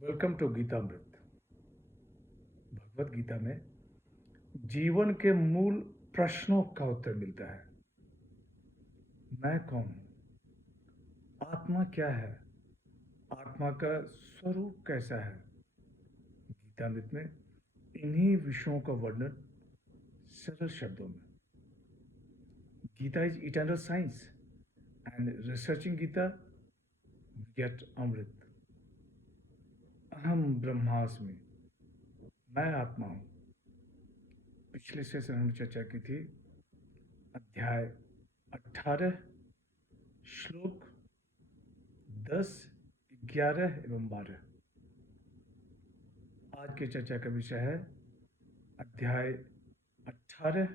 Welcome to Geetamrit. Bhagavad Gita में जीवन के मूल प्रश्नों का उत्तर मिलता है। मैं कौन हूं? आत्मा क्या है? आत्मा का स्वरूप कैसा है? गीतामृत में इन्हीं विषयों का वर्णन सरल शब्दों में। Gita is eternal science and researching Gita गेट अमृत। अहम ब्रह्मास्मि, मैं आत्मा हूं। पिछले सेशन हमने चर्चा की थी अध्याय 18 श्लोक 10, 11 एवं 12। आज की चर्चा का विषय है अध्याय 18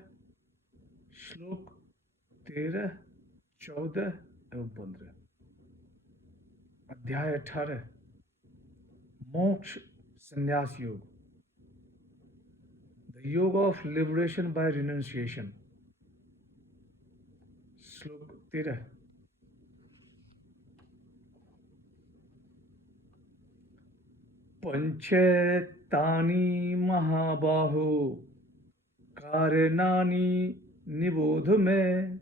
श्लोक 13, 14 एवं 15। अध्याय 18 मोक्ष संन्यास योग, द योग ऑफ लिबरेशन बाय रिनंसिएशन। श्लोक 13 पंचेतानि महाबाहो कारणानि निबोध में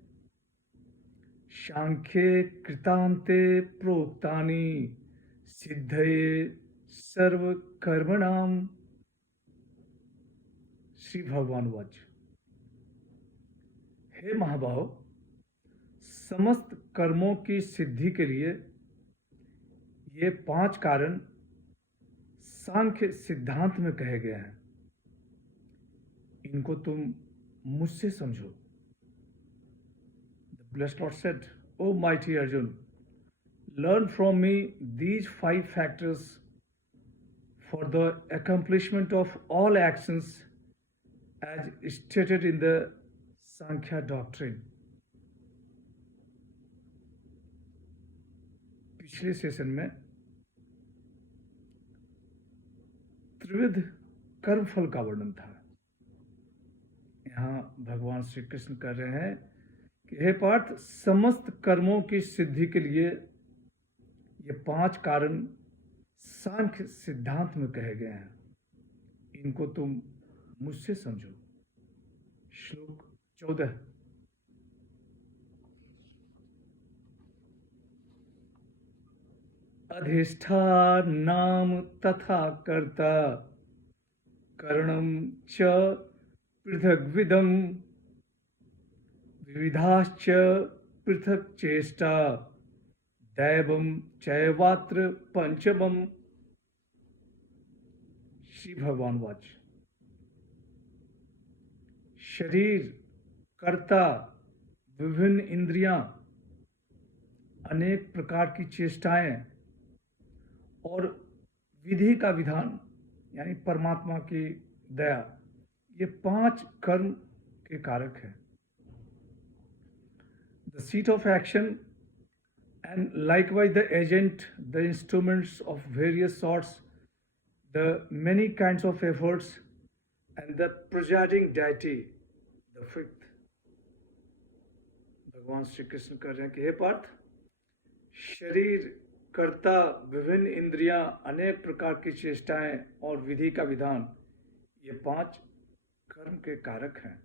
सांख्ये कृतान्ते प्रोक्तानि सिद्धये सर्व कर्मणाम। श्री भगवान वाच, हे महाभाव, समस्त कर्मों की सिद्धि के लिए ये 5 कारण सांख्य सिद्धांत में कहे गए हैं। इनको तुम मुझसे समझो। The blessed Lord said, O mighty Arjun, learn from me these 5 factors for the accomplishment of all actions as stated in the Sankhya doctrine. पिछले सेशन में त्रिविध कर्मफल का वर्णन था। यहाँ भगवान श्री कृष्ण कर रहे हैं कि हे पार्थ, समस्त कर्मों की सिद्धि के लिए ये 5 कारण सांख्य सिद्धांत में कहे गए हैं। इनको तुम मुझसे समझो। श्लोक 14 अधिष्ठानाम तथा कर्ता करणम च पृथग्विदम विविधाश्च पृथक चेष्टा दैवम चैवात्र पंचमम। श्री भगवान वाच, शरीर, कर्ता, विभिन्न इंद्रियां, अनेक प्रकार की चेष्टाएं और विधि का विधान यानी परमात्मा की दया, ये 5 कर्म के कारक हैं। The seat of action and likewise the agent, the instruments of various sorts, the many kinds of efforts, and the presiding deity, the 5th। भगवान श्री कृष्ण कह रहे हैं कि हे पार्थ, शरीर, कर्ता, विभिन्न इंद्रियां, अनेक प्रकार की चेष्टाएं और विधि का विधान, ये 5 कर्म के कारक हैं।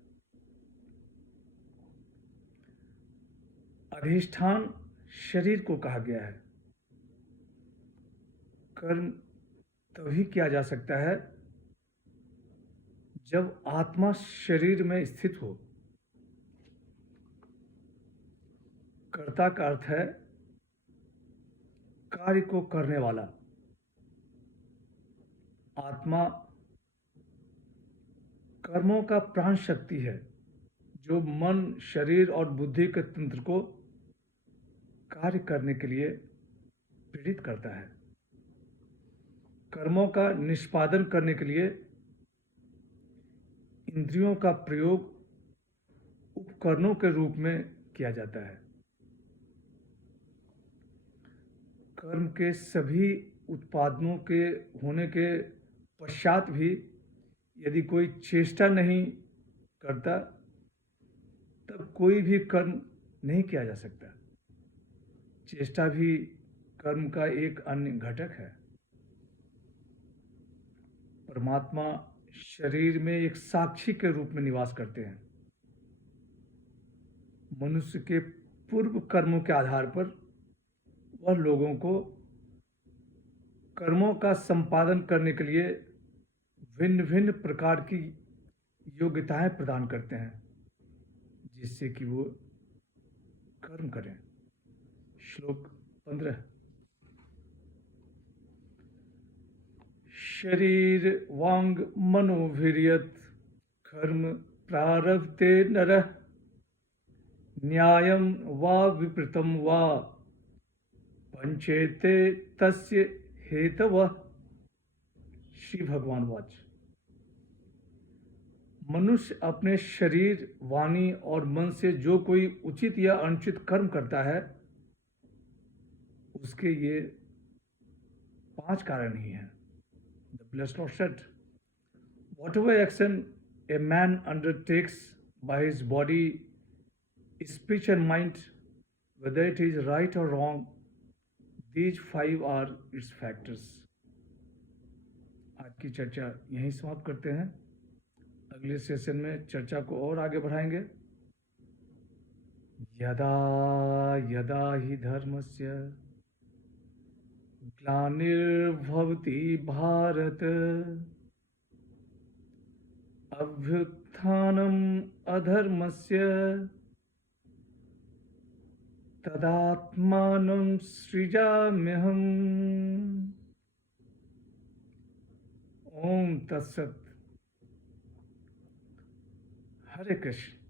अधिष्ठान शरीर को कहा गया है। कर्म तभी किया जा सकता है जब आत्मा शरीर में स्थित हो। कर्ता का अर्थ है कार्य को करने वाला। आत्मा कर्मों का प्राण शक्ति है जो मन, शरीर और बुद्धि के तंत्र को कार्य करने के लिए प्रेरित करता है। कर्मों का निष्पादन करने के लिए इंद्रियों का प्रयोग उपकरणों के रूप में किया जाता है। कर्म के सभी उत्पादनों के होने के पश्चात भी यदि कोई चेष्टा नहीं करता, तब कोई भी कर्म नहीं किया जा सकता। चेष्टा भी कर्म का एक अन्य घटक है। परमात्मा शरीर में एक साक्षी के रूप में निवास करते हैं। मनुष्य के पूर्व कर्मों के आधार पर वह लोगों को कर्मों का संपादन करने के लिए भिन्न भिन्न प्रकार की योग्यताएं प्रदान करते हैं, जिससे कि वो कर्म करें। श्लोक 15। शरीर वांग मनोभिर्यत कर्म प्रारब्धे नरः न्यायं वा विपरीतं वा पंचेते तस्य हेतवः। श्री भगवान वाच। मनुष्य अपने शरीर, वाणी और मन से जो कोई उचित या अनुचित कर्म करता है, उसके ये 5 कारण ही हैं। The blessed Lord said, whatever action a man undertakes by his body, speech and mind, whether it is right or wrong, these 5 are its factors. आज की चर्चा यहीं समाप्त करते हैं। अगले सेशन में चर्चा को और आगे बढ़ाएंगे। यदा यदा हि धर्मस्य ग्लानिर्भवति भारत अभ्युत्थानम् अधर्मस्य तदात्मानं सृजाम्यहम्। ओम तत्सत। हरे कृष्ण।